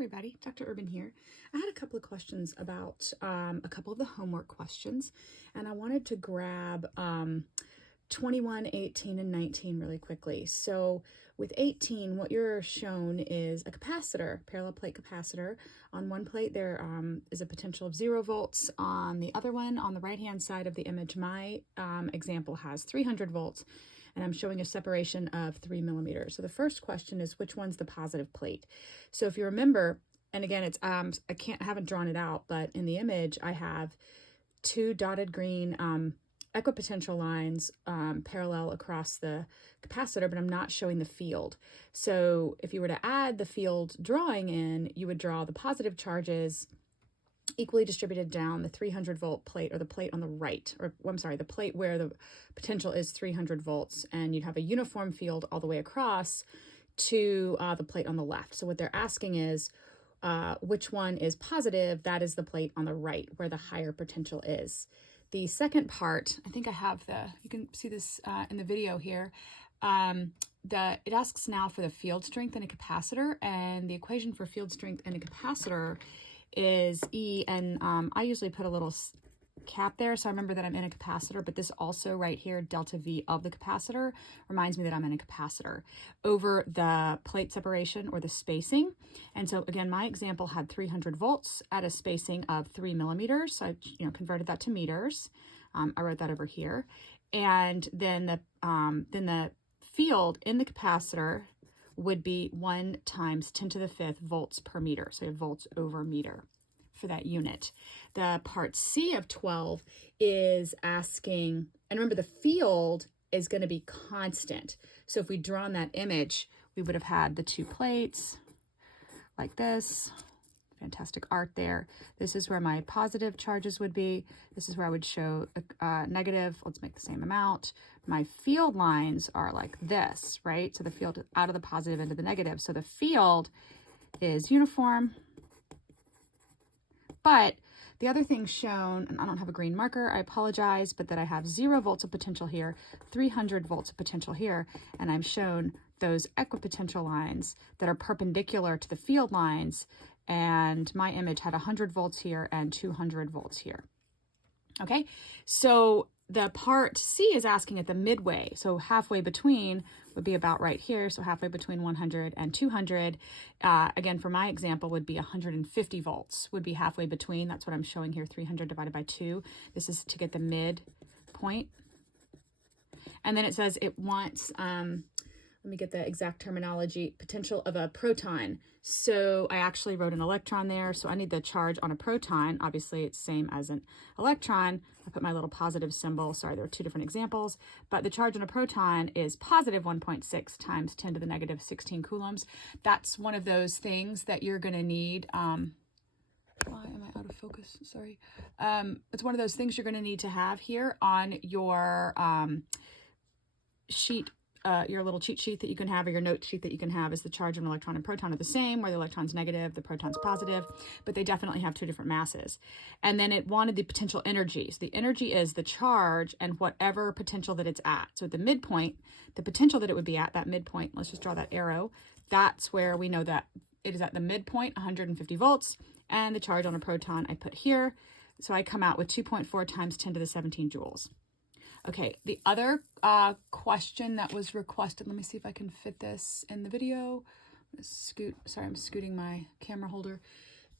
everybody, Dr. Urban here. I had a couple of questions about a couple of the homework questions, and I wanted to grab 21, 18, and 19 really quickly. So with 18, what you're shown is a capacitor, parallel plate capacitor. On one plate there is a potential of 0 volts. On the other one, on the right-hand side of the image, my example has 300 volts. And I'm showing a separation of 3 millimeters. So the first question is, which one's the positive plate? So if you remember, and again, it's I haven't drawn it out, but in the image I have 2 dotted green equipotential lines parallel across the capacitor, but I'm not showing the field. So if you were to add the field drawing in, you would draw the positive charges equally distributed down the 300 volt plate, or the plate on the right, or I'm sorry, the plate where the potential is 300 volts, and you'd have a uniform field all the way across to the plate on the left. So what they're asking is which one is positive? That is the plate on the right where the higher potential is. The second part, I think I have you can see this in the video here. It asks now for the field strength in a capacitor, and the equation for field strength in a capacitor is E, and I usually put a little cap there so I remember that I'm in a capacitor, but this also right here, delta V of the capacitor, reminds me that I'm in a capacitor over the plate separation or the spacing. And so again, my example had 300 volts at a spacing of 3 millimeters. So I converted that to meters. I wrote that over here. And then the field in the capacitor would be 1 times 10 to the 5th volts per meter. So you have volts over meter for that unit. The part C of 12 is asking, and remember the field is going to be constant. So if we draw on that image, we would have had the 2 plates like this. Fantastic art there. This is where my positive charges would be. This is where I would show negative. Let's make the same amount. My field lines are like this, right? So the field out of the positive into the negative. So the field is uniform. But the other thing shown, and I don't have a green marker, I apologize, but that I have 0 volts of potential here, 300 volts of potential here, and I'm shown those equipotential lines that are perpendicular to the field lines, and my image had 100 volts here and 200 volts here. Okay, so the part C is asking at the midway, so halfway between would be about right here, so halfway between 100 and 200. Again, for my example, would be 150 volts, would be halfway between. That's what I'm showing here, 300 divided by 2. This is to get the midpoint. And then it says it wants, let me get the exact terminology, potential of a proton. So I actually wrote an electron there. So I need the charge on a proton. Obviously, it's same as an electron. I put my little positive symbol. Sorry, there are 2 different examples. But the charge on a proton is positive 1.6 times 10 to the negative 16 coulombs. That's one of those things that you're going to need. Why am I out of focus? Sorry. It's one of those things you're going to need to have here on your sheet. Your little cheat sheet that you can have, or your note sheet that you can have, is the charge of an electron and proton are the same, where the electron's negative, the proton's positive, but they definitely have 2 different masses. And then it wanted the potential energy. So the energy is the charge and whatever potential that it's at. So at the midpoint, the potential that it would be at, that midpoint, let's just draw that arrow, that's where we know that it is at the midpoint, 150 volts, and the charge on a proton I put here. So I come out with 2.4 times 10 to the 17 joules. Okay, the other question that was requested, let me see if I can fit this in the video. I'm scooting my camera holder.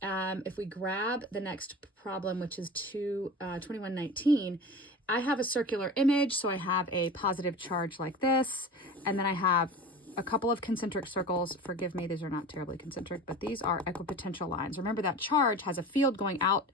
If we grab the next problem, which is 2119, I have a circular image, so I have a positive charge like this, and then I have a couple of concentric circles. Forgive me, these are not terribly concentric, but these are equipotential lines. Remember that charge has a field going out.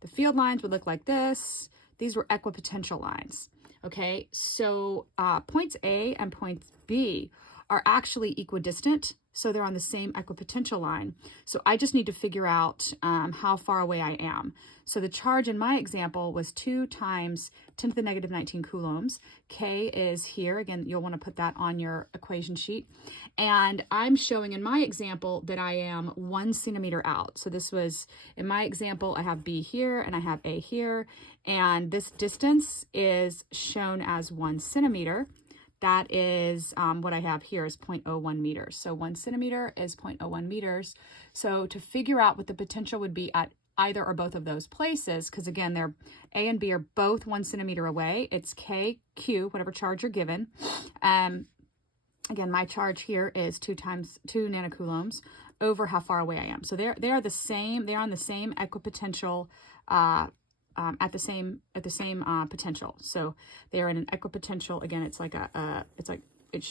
The field lines would look like this. These were equipotential lines. Okay, so points A and points B are actually equidistant, so they're on the same equipotential line. So I just need to figure out how far away I am. So the charge in my example was 2 times 10 to the negative 19 coulombs. K is here. Again, you'll want to put that on your equation sheet. And I'm showing in my example that I am 1 centimeter out. So this was, in my example, I have B here and I have A here. And this distance is shown as 1 centimeter. that is what I have here is 0.01 meters. So 1 centimeter is 0.01 meters. So to figure out what the potential would be at either or both of those places, because again, they're A and B are both 1 centimeter away. It's KQ, whatever charge you're given. Again, my charge here is 2 times 2 nanocoulombs over how far away I am. So they are the same. They're on the same equipotential at the same potential. So they are in an equipotential. Again, it's like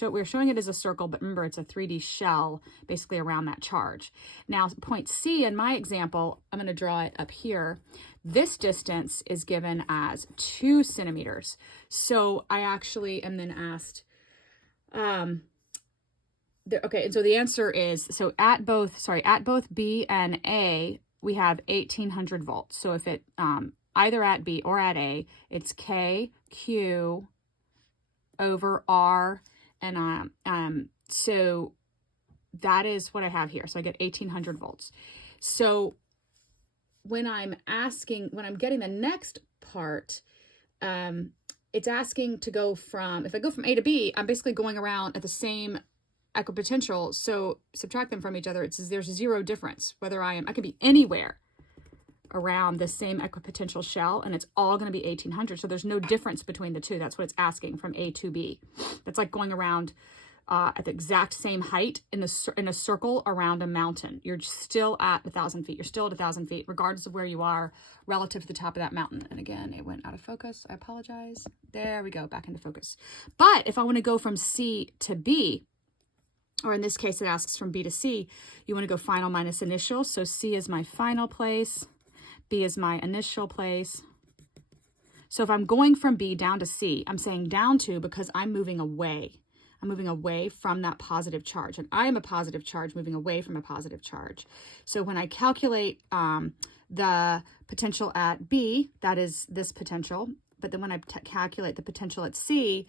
we're showing it as a circle, but remember it's a 3D shell basically around that charge. Now, point C in my example, I'm going to draw it up here. This distance is given as 2 centimeters. So I actually am then asked, okay, and so the answer is, so at both B and A, we have 1800 volts. So if it, either at B or at A, it's KQ over R, and so that is what I have here. So I get 1800 volts. So when I'm getting the next part, it's asking to go from, if I go from A to B, I'm basically going around at the same equipotential. So subtract them from each other. There's 0 difference whether I could be anywhere around the same equipotential shell, and it's all going to be 1800. So there's no difference between the two. That's what it's asking from A to B. That's like going around at the exact same height in a circle around a mountain. You're still at 1,000 feet. You're still at 1,000 feet, regardless of where you are relative to the top of that mountain. And again, it went out of focus. I apologize. There we go, back into focus. But if I want to go from C to B, or in this case, it asks from B to C, you want to go final minus initial. So C is my final place. B is my initial place. So if I'm going from B down to C, I'm saying down to because I'm moving away. I'm moving away from that positive charge. And I am a positive charge moving away from a positive charge. So when I calculate the potential at B, that is this potential. But then when I calculate the potential at C,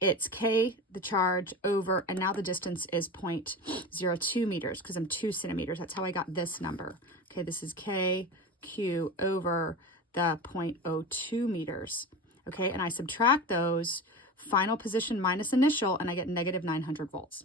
it's K, the charge, over, and now the distance is 0.02 meters because I'm 2 centimeters. That's how I got this number. Okay, this is KQ over the 0.02 meters. Okay, and I subtract those, final position minus initial, and I get negative 900 volts.